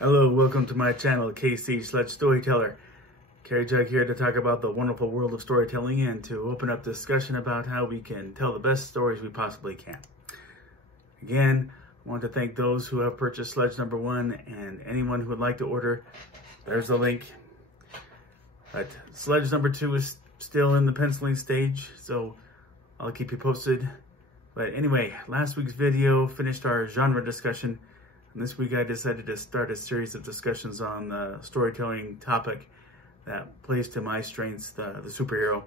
Hello, welcome to my channel, KC Sledge Storyteller. Carrie Jug here to talk about the wonderful world of storytelling and to open up discussion about how we can tell the best stories we possibly can. Again, I want to thank those who have purchased Sledge number 1 and anyone who would like to order. There's the link. But Sledge number 2 is still in the penciling stage, so I'll keep you posted. But anyway, last week's video finished our genre discussion. And this week I decided to start a series of discussions on the storytelling topic that plays to my strengths, the superhero.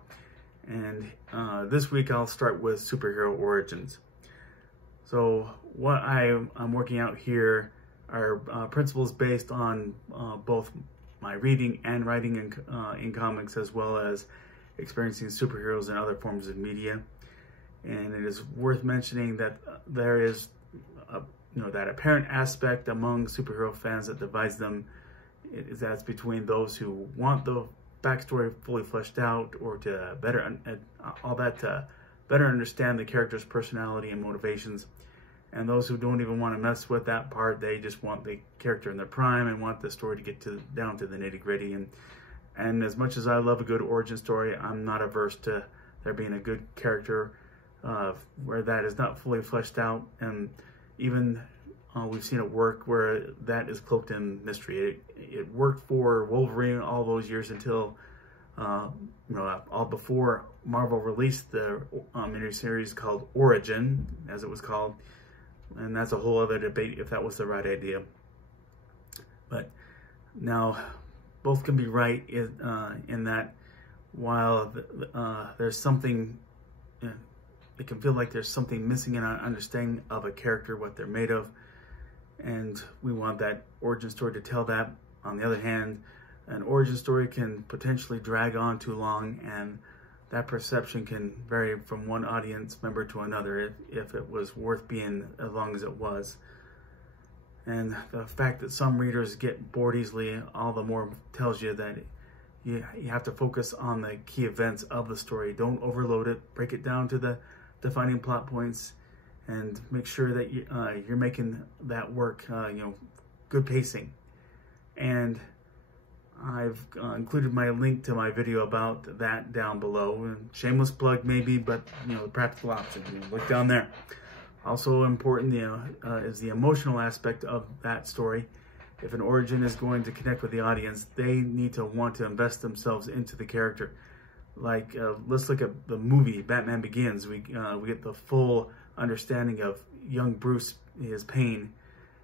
And this week I'll start with superhero origins. So what I'm working out here are principles based on both my reading and writing in comics, as well as experiencing superheroes in other forms of media. And it is worth mentioning that there is that apparent aspect among superhero fans that divides them. That's between those who want the backstory fully fleshed out, or to better understand the character's personality and motivations, and those who don't even want to mess with that part. They just want the character in their prime and want the story to get down to the nitty-gritty. And as much as I love a good origin story, I'm not averse to there being a good character where that is not fully fleshed out. And even we've seen it work where that is cloaked in mystery. It worked for Wolverine all those years until, all before Marvel released the miniseries called Origin, as it was called. And that's a whole other debate if that was the right idea. But now, both can be right in that while there's something, it can feel like there's something missing in our understanding of a character, what they're made of, and we want that origin story to tell that. On the other hand, an origin story can potentially drag on too long, and that perception can vary from one audience member to another if it was worth being as long as it was. And the fact that some readers get bored easily all the more tells you that you have to focus on the key events of the story. Don't overload it. Break it down to the defining plot points, and make sure that you're making that work, good pacing. And I've included my link to my video about that down below. Shameless plug maybe, but the practical option, look down there. Also important, is the emotional aspect of that story. If an origin is going to connect with the audience, they need to want to invest themselves into the character. Like, let's look at the movie Batman Begins. We get the full understanding of young Bruce, his pain,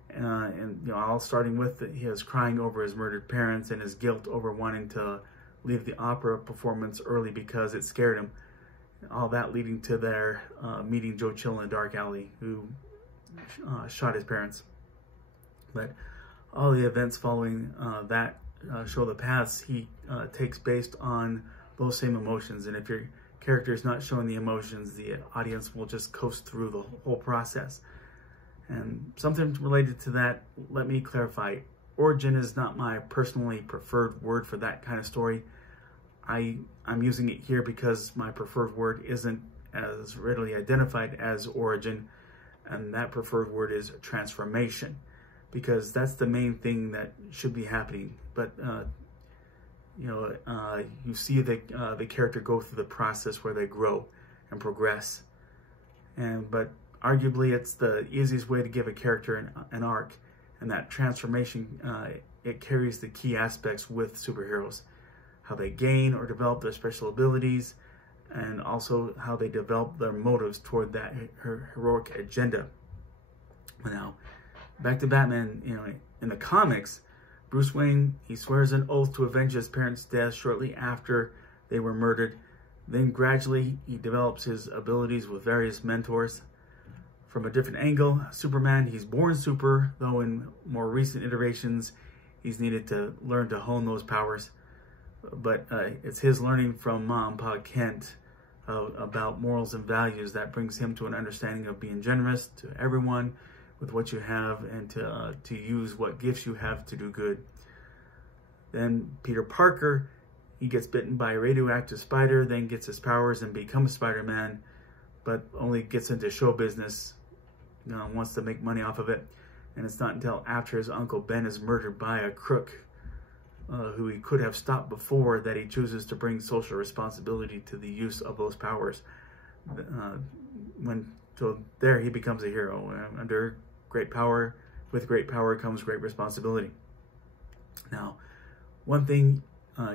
and all starting with his crying over his murdered parents and his guilt over wanting to leave the opera performance early because it scared him. All that leading to their meeting Joe Chill in a dark alley, who shot his parents. But all the events following that show the paths he takes based on those same emotions. And if your character is not showing the emotions, the audience will just coast through the whole process. And something related to that, let me clarify. Origin is not my personally preferred word for that kind of story. I'm using it here because my preferred word isn't as readily identified as origin, and that preferred word is transformation, because that's the main thing that should be happening. But you see the character go through the process where they grow and progress. But arguably it's the easiest way to give a character an arc, and that transformation, it carries the key aspects with superheroes. How they gain or develop their special abilities, and also how they develop their motives toward that heroic agenda. Now, back to Batman, in the comics, Bruce Wayne, he swears an oath to avenge his parents' death shortly after they were murdered. Then gradually he develops his abilities with various mentors. From a different angle, Superman, he's born super, though in more recent iterations, he's needed to learn to hone those powers. But it's his learning from Mom, Pa Kent, about morals and values that brings him to an understanding of being generous to everyone with what you have, and to use what gifts you have to do good. Then Peter Parker, he gets bitten by a radioactive spider, then gets his powers and becomes Spider-Man, but only gets into show business, wants to make money off of it. And it's not until after his Uncle Ben is murdered by a crook who he could have stopped before that he chooses to bring social responsibility to the use of those powers. So there he becomes a hero. Under great power, with great power comes great responsibility. Now, one thing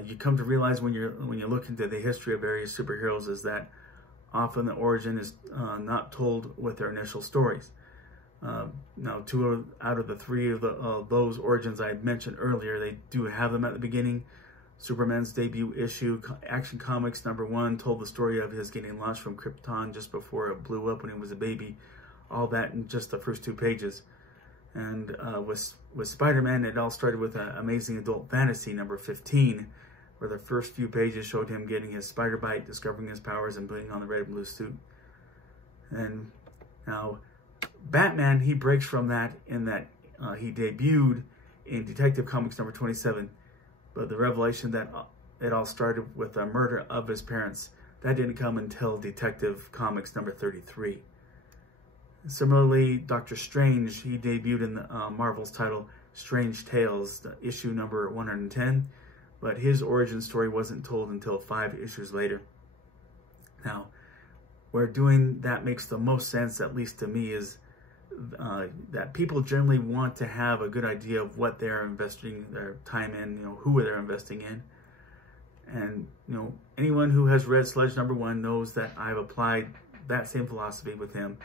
you come to realize when you look into the history of various superheroes is that often the origin is not told with their initial stories. Now, 2 out of the 3 of those origins I had mentioned earlier, they do have them at the beginning. Superman's debut issue, Action Comics #1, told the story of his getting launched from Krypton just before it blew up when he was a baby. All that in just the first 2 pages. And with Spider-Man, it all started with Amazing Adult Fantasy #15, where the first few pages showed him getting his spider bite, discovering his powers, and putting on the red and blue suit. And now, Batman, he breaks from that in that he debuted in Detective Comics #27, but the revelation that it all started with the murder of his parents, that didn't come until Detective Comics #33. Similarly, Doctor Strange, he debuted in Marvel's title Strange Tales, issue number 110, but his origin story wasn't told until 5 issues later. Now, where doing that makes the most sense, at least to me, is that people generally want to have a good idea of what they're investing their time in, who they're investing in. And, anyone who has read Sledge #1 knows that I've applied that same philosophy with him.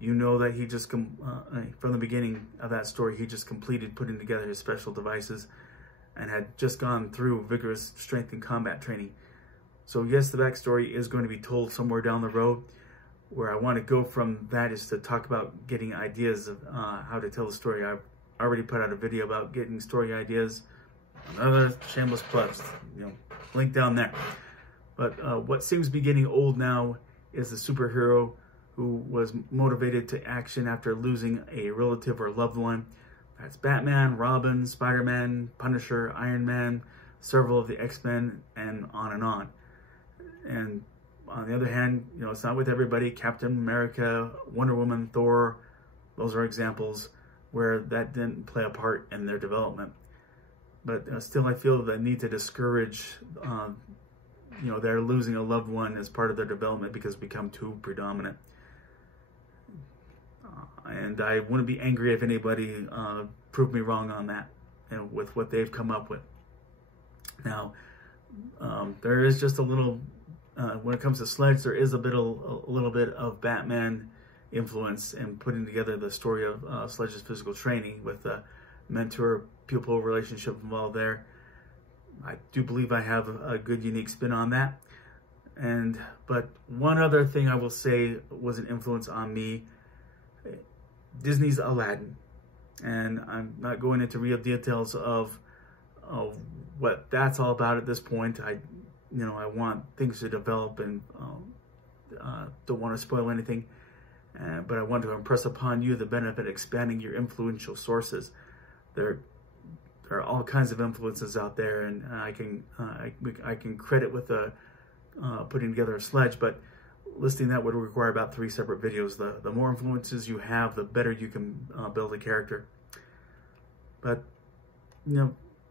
You know that he just, from the beginning of that story, he just completed putting together his special devices and had just gone through vigorous strength and combat training. So yes, the backstory is going to be told somewhere down the road. Where I want to go from that is to talk about getting ideas of how to tell the story. I've already put out a video about getting story ideas. Another shameless plug, link down there. But what seems to be getting old now is the superhero who was motivated to action after losing a relative or loved one. That's Batman, Robin, Spider-Man, Punisher, Iron Man, several of the X-Men, and on and on. And on the other hand, it's not with everybody. Captain America, Wonder Woman, Thor, those are examples where that didn't play a part in their development. But still, I feel the need to discourage, they're losing a loved one as part of their development because it's become too predominant. And I wouldn't be angry if anybody proved me wrong on that, with what they've come up with. Now, there is just a little... when it comes to Sledge, there is a little bit of Batman influence in putting together the story of Sledge's physical training with the mentor-pupil relationship involved there. I do believe I have a good, unique spin on that. But one other thing I will say was an influence on me, Disney's Aladdin. And I'm not going into real details of what that's all about at this point. I want things to develop and don't want to spoil anything. But I want to impress upon you the benefit of expanding your influential sources. There are all kinds of influences out there, and I can credit with putting together a Sledge, but listing that would require about 3 separate videos. The more influences you have, the better you can build a character. But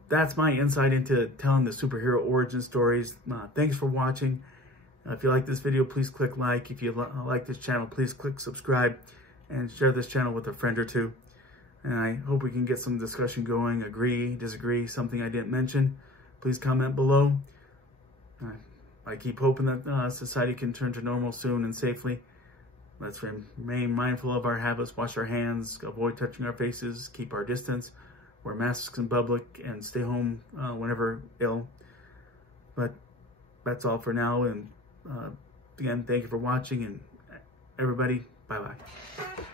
that's my insight into telling the superhero origin stories. Thanks for watching. If you like this video, please click like. If you like this channel, please click subscribe and share this channel with a friend or 2. And I hope we can get some discussion going, agree, disagree, something I didn't mention. Please comment below. I keep hoping that society can turn to normal soon and safely. Let's remain mindful of our habits, wash our hands, avoid touching our faces, keep our distance, wear masks in public, and stay home whenever ill. But that's all for now. And again, thank you for watching, and everybody, bye-bye.